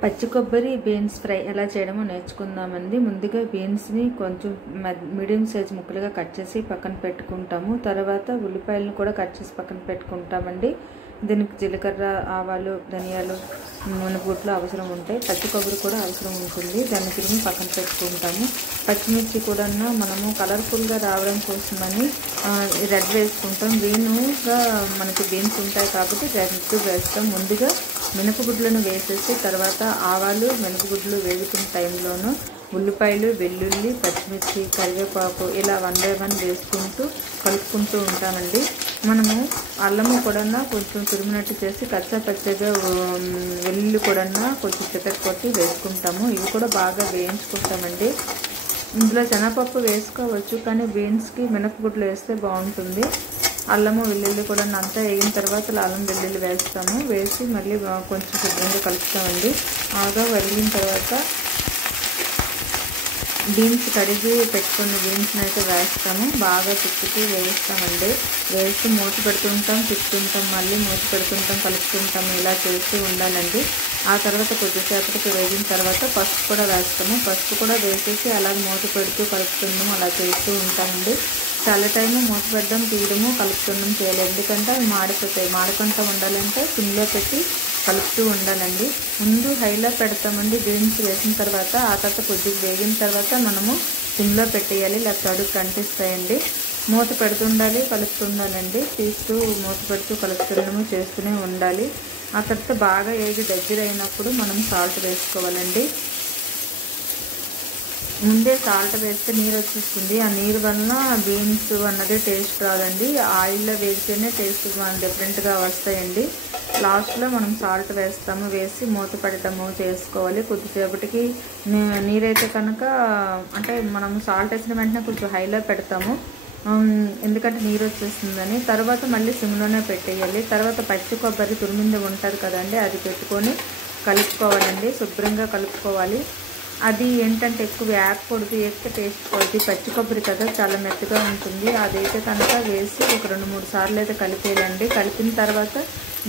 పచ్చి కొబ్బరి beans fry ఎలా చేయడమో నేర్చుకుందామండి. ముందుగా బీన్స్ని కొంచెం మీడియం సైజ్ ముక్కలుగా కట్ చేసి పక్కన పెట్టుకుంటాము. తర్వాత ఉల్లిపాయలను కూడా కట్ చేసి పక్కన పెట్టుకుంటామండి. దీనికి జీలకర్ర, ఆవాలు, ధనియాలు, నూనెబూట్లు అవసరం ఉంటాయి. పచ్చి కొబ్బరి కూడా అవసరం ఉంటుంది. దాన్ని తిరిగి పక్కన పెట్టుకుంటాము. పచ్చిమిర్చి కూడా మనము కలర్ఫుల్గా రావడం కోసమని రెడ్ వేసుకుంటాం. గ్రీన్గా మనకి బీన్స్ ఉంటాయి కాబట్టి రెడ్ వేస్తాం. ముందుగా మినపగుడ్లను వేసేసి తర్వాత ఆవాలు, మినపగుడ్లు వేగుతున్న టైంలోనూ ఉల్లిపాయలు, వెల్లుల్లి, పచ్చిమిర్చి, కరివేపాకు ఇలా 1 by 1 వేసుకుంటూ కలుపుకుంటూ ఉంటామండి. మనము అల్లము కూడా కొంచెం తురిమినట్టు చేసి కచ్చా పచ్చగా వెల్లుల్లి కూడా కొంచెం చితక్ కొట్టి వేసుకుంటాము. ఇవి కూడా బాగా వేయించుకుంటామండి. ఇందులో శనగపప్పు వేసుకోవచ్చు, కానీ బీన్స్కి మినపగుడ్లు వేస్తే బాగుంటుంది. అల్లము, వెల్లుల్లి కూడా అంతా వేగిన తర్వాత అల్లం, వెల్లుల్లి వేస్తాము. వేసి మళ్ళీ కొంచెం శుభ్రంగా కలుపుతామండి. బాగా వరిగిన తర్వాత బీన్స్ కడిగి పెట్టుకున్న బీన్స్ని అయితే వేస్తాము. బాగా తిప్పుతూ వేస్తామండి. వేసి మూత పెడుతుంటాం, తిప్పుతుంటాం, మళ్ళీ మూత పెడుతుంటాం, కలుపుతుంటాము. ఇలా చేస్తూ ఉండాలండి. ఆ తర్వాత కొద్దిసేపటికి వేగిన తర్వాత పసుపు కూడా వేస్తాము. పసుపు కూడా వేసేసి అలా మూత పెడుతూ కలుపుతున్నాము. అలా చేస్తూ ఉంటామండి. చాలా టైము మూత పెట్టడం, తీయడము, కలుపుతున్నాం చేయాలి. ఎందుకంటే అవి మాడిపోతాయి. మాడకుండా ఉండాలంటే సిమ్లో పెట్టి కలుపుతూ ఉండాలండి. ముందు హైలో పెడతామండి బీన్స్ వేసిన తర్వాత. ఆ తర్వాత కొద్దిగా వేగిన తర్వాత మనము సిమ్లో పెట్టేయాలి, లేకపోతే అడుగు కంటిస్తాయండి. మూత పెడుతుండాలి, కలుపుతుండాలండి. తీస్తూ మూత పెడుతూ కలుపుతున్నాము చేస్తూనే ఉండాలి. ఆ తర్వాత బాగా ఏది దగ్గర అయినప్పుడు మనం సాల్ట్ వేసుకోవాలండి. ముందే సాల్ట్ వేస్తే నీరు వచ్చేస్తుంది. ఆ నీరు వలన బీన్స్ అన్నది టేస్ట్ రాదండి. ఆయిల్లో వేస్తేనే టేస్ట్ డిఫరెంట్గా వస్తాయండి. లాస్ట్లో మనం సాల్ట్ వేస్తాము. వేసి మూత పెడతాము చేసుకోవాలి. కొద్దిసేపటికి నీరైతే కనుక అంటే మనం సాల్ట్ వేసిన వెంటనే కొంచెం హైలో పెడతాము, ఎందుకంటే నీరు వచ్చేస్తుందని. తర్వాత మళ్ళీ సిమ్లోనే పెట్టేయాలి. తర్వాత పచ్చి కొబ్బరి తురిమింది ఉంటుంది కదండి, అది పెట్టుకొని కలుపుకోవాలండి. శుభ్రంగా కలుపుకోవాలి. అది ఏంటంటే ఎక్కువ వేగకూడదు, వేస్తే టేస్ట్ పోద్ది. పచ్చి కొబ్బరి కదా చాలా మెత్తగా ఉంటుంది. అదైతే కనుక వేసి ఒక 2-3 సార్లు అయితే కలిపేయాలండి. కలిపిన తర్వాత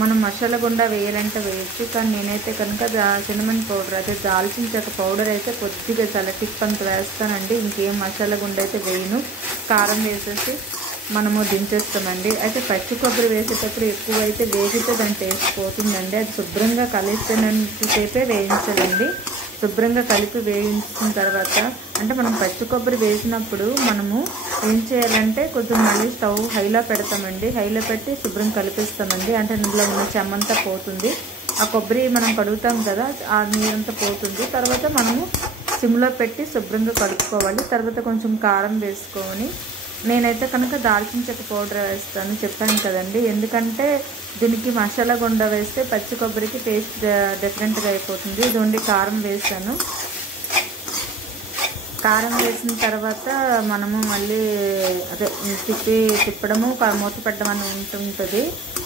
మనం మసాలా గుండా వేయాలంటే వేయచ్చు, కానీ నేనైతే కనుక సినమన్ పౌడర్ అదే దాల్చిన చెక్క పౌడర్ అయితే కొద్దిగా చాలా టిప్ అంత వేస్తానండి. ఇంకేం మసాలా గుండా అయితే వేయను. కారం వేసేసి మనము దించేస్తామండి. అయితే పచ్చి కొబ్బరి వేసేటప్పుడు ఎక్కువ అయితే వేగితే దాని టేస్ట్ పోతుందండి. అది శుభ్రంగా కలిసినంతసేపే వేయించాలండి. శుభ్రంగా కలిపి వేయించిన తర్వాత అంటే మనం పచ్చి కొబ్బరి వేసినప్పుడు మనము ఏం చేయాలంటే కొంచెం మళ్ళీ స్టవ్ హైలో పెడతామండి. హైలో పెట్టి శుభ్రం కలిపిస్తామండి. అంటే ఇందులో ఉన్న చెమ్మంతా పోతుంది. ఆ కొబ్బరి మనం కడుగుతాం కదా, ఆ నీరంతా పోతుంది. తర్వాత మనము సిమ్లో పెట్టి శుభ్రంగా కలుపుకోవాలి. తర్వాత కొంచెం కారం వేసుకొని, నేనైతే కనుక దాల్చిన చెక్క పౌడర్ వేస్తాను చెప్పాను కదండి. ఎందుకంటే దీనికి మసాలా గుండా వేస్తే పచ్చి కొబ్బరికి టేస్ట్ డిఫరెంట్గా అయిపోతుంది. ఇది కారం వేసాను. కారం వేసిన తర్వాత మనము మళ్ళీ అదే తిప్పడము, మూత పెట్టడం అని ఉంటుంటుంది.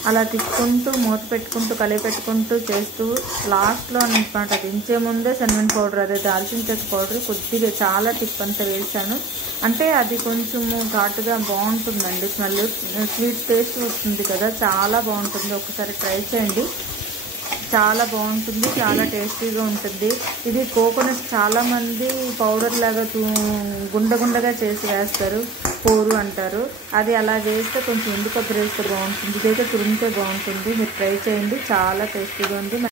అలా తిప్పుకుంటూ మూత పెట్టుకుంటూ కలిపెట్టుకుంటూ చేస్తూ లాస్ట్లో అనమాట దించే ముందే సినమన్ పౌడర్ అదే దాల్చిన చెక్క పౌడర్ కొద్దిగా చాలా టిప్ అంతా వేసాను. అంటే అది కొంచెము ఘాటుగా బాగుంటుందండి. స్మెల్ స్వీట్ టేస్ట్ వస్తుంది కదా, చాలా బాగుంటుంది. ఒకసారి ట్రై చేయండి, చాలా బాగుంటుంది, చాలా టేస్టీగా ఉంటుంది. ఇది కోకోనట్ చాలామంది పౌడర్ లాగా గుండగా చేసి వేస్తారు, పోరు అంటారు. అది అలా వేస్తే కొంచెం ఎండు కొబ్బరి వేస్తే బాగుంటుంది. ఇదైతే తురిమితే బాగుంటుంది. మీరు ట్రై చేయండి, చాలా టేస్టీగా ఉంది.